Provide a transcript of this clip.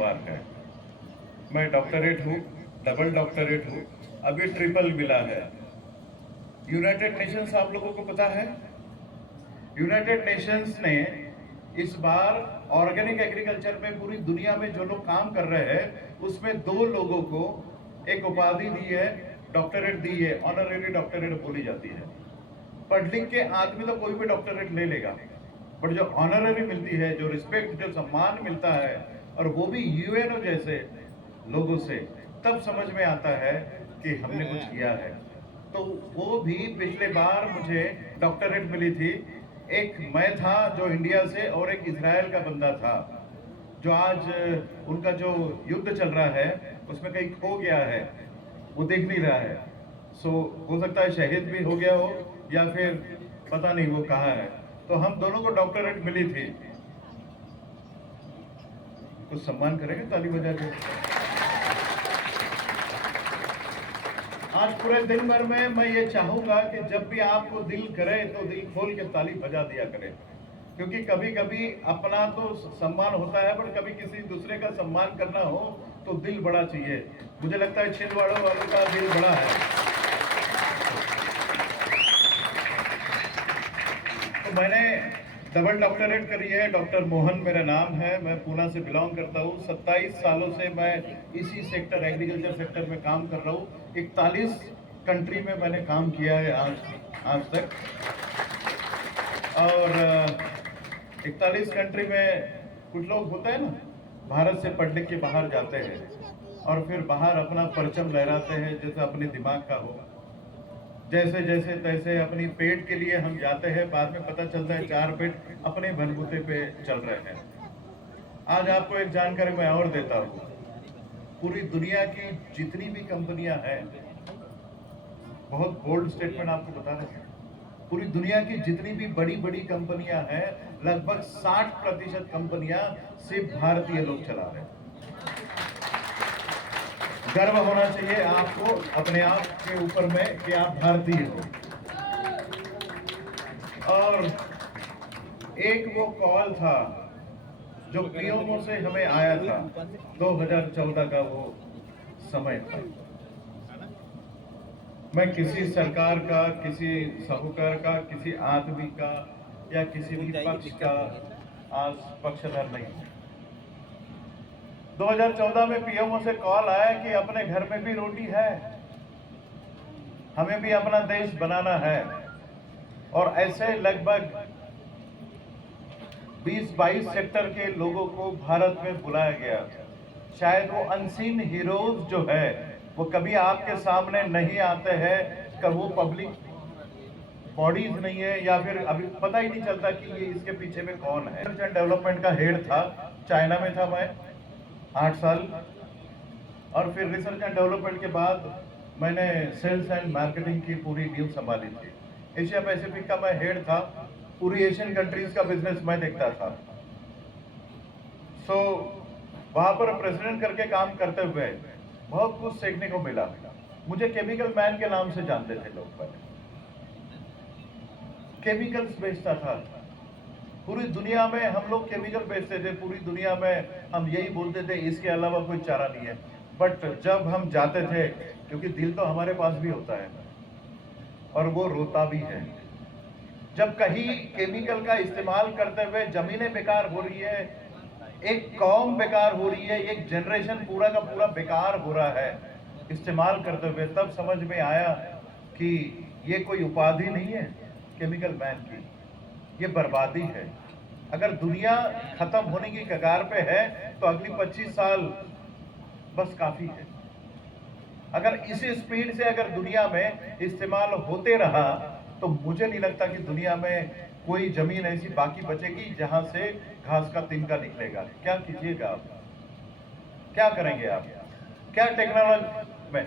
नामवार है। मैं डॉक्टरेट हूँ, डबल डॉक्टरेट हूँ, अभी ट्रिपल मिला है। यूनाइटेड नेशंस आप लोगों को पता है, यूनाइटेड नेशंस ने इस बार ऑर्गेनिक एग्रीकल्चर में पूरी दुनिया में जो लोग काम कर रहे हैं उसमें 2 लोगों को एक उपाधि दी है, डॉक्टरेट दी है, ऑनरेरी डॉक्टरेट बोली जाती है। पढ़ लिख के आदमी तो कोई भी डॉक्टरेट ले लेगा, बट जो ऑनरेरी मिलती है, जो रिस्पेक्ट, जो सम्मान मिलता है, और वो भी यूएनओ जैसे लोगों से, तब समझ में आता है कि हमने कुछ किया है। तो वो भी पिछले बार मुझे डॉक्टरेट मिली थी। एक मैं था जो इंडिया से, और एक इजराइल का बंदा था जो आज उनका जो युद्ध चल रहा है उसमें कहीं खो गया है, वो देख नहीं रहा है। सो हो सकता है शहीद भी हो गया हो या फिर पता नहीं वो कहाँ है। तो हम दोनों को डॉक्टरेट मिली थी। कुछ सम्मान करेंगे ताली बजा के। आज पूरे दिन भर में मैं ये चाहूंगा कि जब भी आपको दिल करे तो दिल खोल के ताली बजा दिया करें, क्योंकि कभी कभी अपना तो सम्मान होता है, पर कभी किसी दूसरे का सम्मान करना हो तो दिल बड़ा चाहिए। मुझे लगता है छिंदवाड़ा वालों का दिल बड़ा है। तो मैंने डबल डॉक्टरेट करी है। डॉक्टर मोहन मेरा नाम है, मैं पूना से बिलोंग करता हूँ। 27 सालों से मैं इसी सेक्टर, एग्रीकल्चर सेक्टर में काम कर रहा हूँ। 41 कंट्री में मैंने काम किया है आज तक, और 41 कंट्री में कुछ लोग होते हैं ना, भारत से पढ़ लिख के बाहर जाते हैं और फिर बाहर अपना परचम लहराते हैं जैसे अपने दिमाग का हो। जैसे जैसे तैसे अपनी पेट के लिए हम जाते हैं, बाद में पता चलता है 4 पेट अपने बलबूते पे चल रहे हैं। आज आपको एक जानकारी मैं और देता हूँ। पूरी दुनिया की जितनी भी कंपनियां हैं, बहुत बोल्ड स्टेटमेंट आपको बता रहे हैं, पूरी दुनिया की जितनी भी बड़ी बड़ी कंपनियां हैं, लगभग 60% कंपनियां सिर्फ भारतीय लोग चला रहे हैं। गर्व होना चाहिए आपको अपने आप के ऊपर में कि आप भारतीय हो। और एक वो कॉल था जो पीएमओ से हमें आया था, 2014 का वो समय था। मैं किसी सरकार का, किसी साहूकार का, किसी आदमी का या किसी भी पक्ष का आज पक्षधर नहीं हूं। 2014 में पीएमओ से कॉल आया कि अपने घर में भी रोटी है, हमें भी अपना देश बनाना है। और ऐसे लगभग 20-22 सेक्टर के लोगों को भारत में बुलाया गया। शायद वो अनसीन हीरोज जो है वो कभी आपके सामने नहीं आते हैं, कभी वो पब्लिक बॉडीज नहीं है, या फिर अभी पता ही नहीं चलता कि ये इसके पीछे में कौन है। रिसर्च एंड डेवलपमेंट का हेड था, चाइना में था मैं 8 साल, और फिर रिसर्च एंड डेवलपमेंट के बाद मैंने सेल्स एंड मार्केटिंग की पूरी टीम संभाली थी। एशिया पैसिफिक का मैं हेड था, पूरी एशियन कंट्रीज का बिजनेस मैं देखता था। सो वहां पर प्रेसिडेंट करके काम करते हुए बहुत कुछ सीखने को मिला। मुझे केमिकल मैन के नाम से जानते थे लोग, पहले केमिकल्स बेचता था पूरी दुनिया में। हम लोग केमिकल बेचते थे पूरी दुनिया में, हम यही बोलते थे इसके अलावा कोई चारा नहीं है। बट जब हम जाते थे, क्योंकि दिल तो हमारे पास भी होता है और वो रोता भी है, जब कहीं केमिकल का इस्तेमाल करते हुए जमीनें बेकार हो रही है, एक कौम बेकार हो रही है, एक जनरेशन पूरा का पूरा बेकार हो रहा है इस्तेमाल करते हुए, तब समझ में आया कि ये कोई उपाधि नहीं है केमिकल मैन की, ये बर्बादी है। अगर दुनिया खत्म होने की कगार पे है तो अगली 25 साल बस काफी है। अगर इसी स्पीड से अगर दुनिया में इस्तेमाल होते रहा तो मुझे नहीं लगता कि दुनिया में कोई जमीन ऐसी बाकी बचेगी जहां से घास का तिनका निकलेगा। क्या कीजिएगा आप, क्या करेंगे आप, क्या टेक्नोलॉजी में